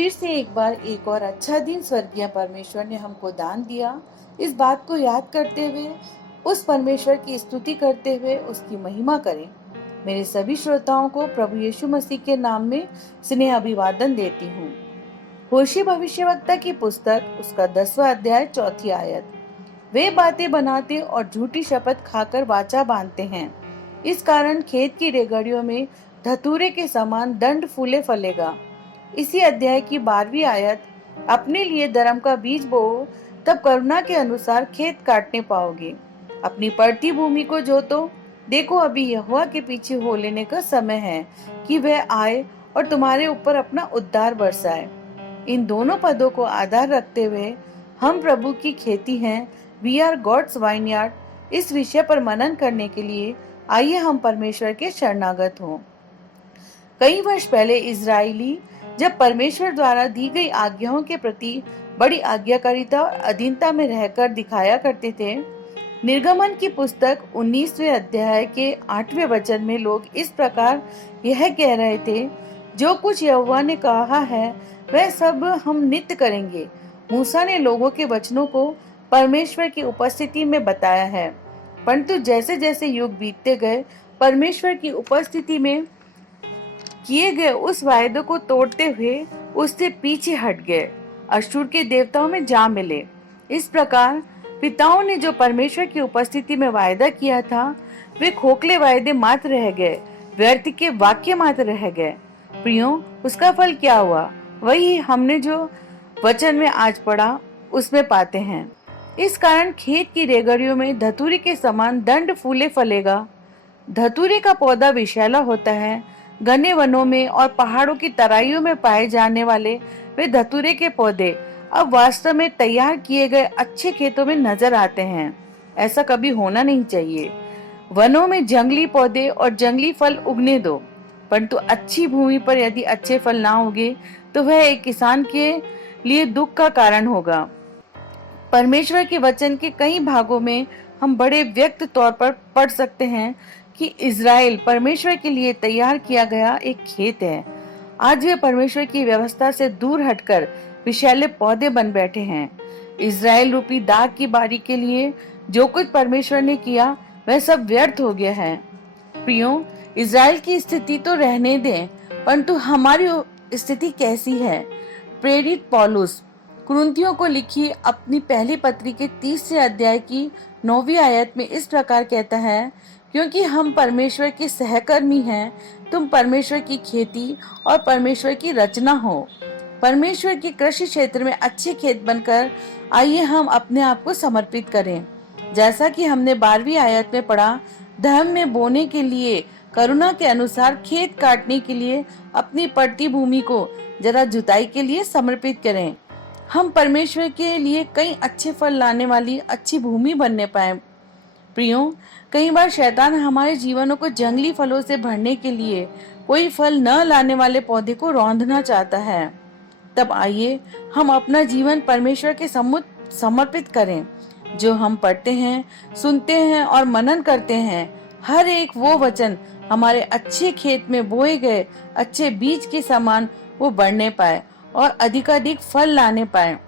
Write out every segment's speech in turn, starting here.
फिर से एक बार एक और अच्छा दिन स्वर्गीय परमेश्वर ने हमको दान दिया। इस बात को याद करते हुए, उस परमेश्वर की स्तुति करते हुए उसकी महिमा करें। मेरे सभी श्रोताओं को प्रभु यीशु मसीह के नाम में स्नेह अभिवादन देती हूँ। होशी भविष्यवक्ता की पुस्तक उसका 10वां अध्याय 4थी आयत। वे बातें बनाते और झूठी शपथ खाकर वाचा बांधते हैं। इस कारण खेत की रेगड़ियों में धतूरे के समान दंड फूले फलेगा। इसी अध्याय की 12वीं आयत। अपने लिए धर्म का बीज बोओ, तब करुणा के अनुसार खेत काटने पाओगे। अपनी पड़ती भूमि को जोतो। देखो, अभी यहोवा के पीछे हो लेने का समय है कि वह आए और तुम्हारे ऊपर अपना उद्धार बरसाए। इन दोनों पदों को आधार रखते हुए हम प्रभु की खेती हैं, वी आर गॉड्स वाइनयार्ड, इस विषय पर मनन करने के लिए आइए हम परमेश्वर के शरणागत हों। कई वर्ष पहले इजरायली जब परमेश्वर द्वारा दी गई आज्ञाओं के प्रति बड़ी आज्ञाकारिता और अधीनता में रहकर दिखाया करते थे। निर्गमन की पुस्तक 19वें अध्याय के 8वें वचन में लोग इस प्रकार यह कह रहे थे, जो कुछ यहोवा ने कहा है वह सब हम नित्य करेंगे। मूसा ने लोगों के वचनों को परमेश्वर की उपस्थिति में बताया है, परंतु जैसे जैसे युग बीतते गए, परमेश्वर की उपस्थिति में किए गए उस वायदे को तोड़ते हुए उससे पीछे हट गए, अशूर के देवताओं में जा मिले। इस प्रकार पिताओं ने जो परमेश्वर की उपस्थिति में वायदा किया था, वे खोखले वायदे मात्र रह गए, व्यर्थ के वाक्य मात्र रह गए। प्रियो, उसका फल क्या हुआ? वही हमने जो वचन में आज पढ़ा उसमें पाते हैं। इस कारण खेत की रेगड़ियों में धतूरे के समान दंड फूले फलेगा। धतूरे का पौधा विषैला होता है। घने वनों में और पहाड़ों की तराइयों में पाए जाने वाले वे धतूरे के पौधे अब वास्तव में तैयार किए गए अच्छे खेतों में नजर आते हैं। ऐसा कभी होना नहीं चाहिए। वनों में जंगली पौधे और जंगली फल उगने दो, परंतु अच्छी भूमि पर यदि अच्छे फल ना उगे तो वह एक किसान के लिए दुख का कारण होगा। परमेश्वर के वचन के कई भागों में हम बड़े व्यक्त तौर पर पढ़ सकते हैं कि इज़राइल परमेश्वर के लिए तैयार किया गया एक खेत है। आज वे परमेश्वर की व्यवस्था से दूर हटकर विषैले पौधे बन बैठे हैं। इज़राइल रूपी दाग की बारी के लिए जो कुछ परमेश्वर ने किया वह सब व्यर्थ हो गया है। प्रियो, इज़राइल की स्थिति तो रहने दें, परंतु हमारी स्थिति कैसी है? प्रेरित पौलुस कुरिन्थियों को लिखी अपनी पहली पत्री के 30 अध्याय की 9वीं आयत में इस प्रकार कहता है, क्योंकि हम परमेश्वर के सहकर्मी हैं, तुम परमेश्वर की खेती और परमेश्वर की रचना हो। परमेश्वर के कृषि क्षेत्र में अच्छे खेत बनकर आइए हम अपने आप को समर्पित करें। जैसा कि हमने 12वीं आयत में पढ़ा, धर्म में बोने के लिए, करुणा के अनुसार खेत काटने के लिए अपनी पड़ती भूमि को जरा जुताई के लिए समर्पित करें। हम परमेश्वर के लिए कई अच्छे फल लाने वाली अच्छी भूमि बनने पाए। प्रियो, कई बार शैतान हमारे जीवनों को जंगली फलों से भरने के लिए कोई फल न लाने वाले पौधे को रौंदना चाहता है। तब आइए हम अपना जीवन परमेश्वर के समर्पित करें। जो हम पढ़ते हैं, सुनते हैं और मनन करते हैं, हर एक वो वचन हमारे अच्छे खेत में बोए गए अच्छे बीज के समान वो बढ़ने पाए और अधिकाधिक फल लाने पाए।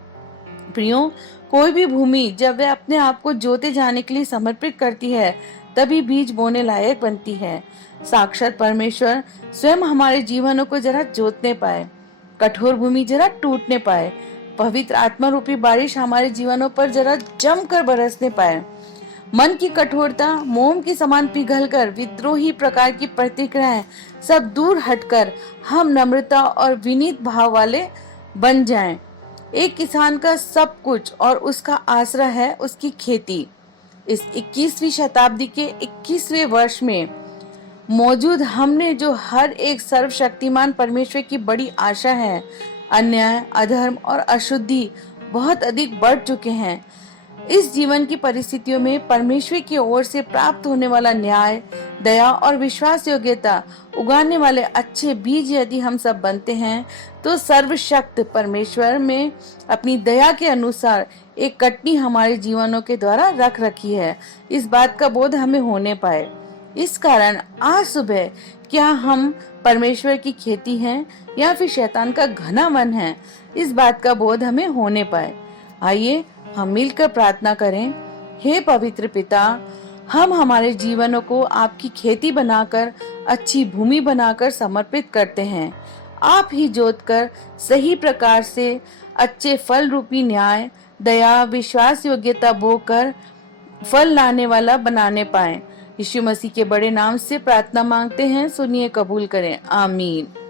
प्रियो, कोई भी भूमि जब वह अपने आप को जोते जाने के लिए समर्पित करती है, तभी बीज बोने लायक बनती है। साक्षात परमेश्वर स्वयं हमारे जीवनों को जरा जोतने पाए, कठोर भूमि जरा टूटने पाए, पवित्र आत्मा रूपी बारिश हमारे जीवनों पर जरा जमकर बरसने पाए। मन की कठोरता मोम के समान पिघलकर विद्रोही प्रकार की प्रतिक्रियाएं सब दूर हटकर हम नम्रता और विनीत भाव वाले बन जाएं। एक किसान का सब कुछ और उसका आसरा है उसकी खेती। इस 21वीं शताब्दी के 21वें वर्ष में मौजूद हमने जो हर एक सर्वशक्तिमान परमेश्वर की बड़ी आशा है, अन्याय, अधर्म और अशुद्धि बहुत अधिक बढ़ चुके हैं। इस जीवन की परिस्थितियों में परमेश्वर की ओर से प्राप्त होने वाला न्याय, दया और विश्वास योग्यता उगाने वाले अच्छे बीज यदि हम सब बनते हैं, तो सर्वशक्त परमेश्वर में अपनी दया के अनुसार एक कटनी हमारे जीवनों के द्वारा रख रखी है। इस बात का बोध हमें होने पाए। इस कारण आज सुबह क्या हम परमेश्वर की खेती हैं या फिर शैतान का घना मन है, इस बात का बोध हमें होने पाए। आइए हम मिलकर प्रार्थना करें। हे पवित्र पिता, हम हमारे जीवनों को आपकी खेती बनाकर, अच्छी भूमि बनाकर समर्पित करते हैं। आप ही जोत कर सही प्रकार से अच्छे फल रूपी न्याय, दया, विश्वास योग्यता बोकर फल लाने वाला बनाने पाए। यीशु मसीह के बड़े नाम से प्रार्थना मांगते हैं, सुनिए, कबूल करें। आमीन।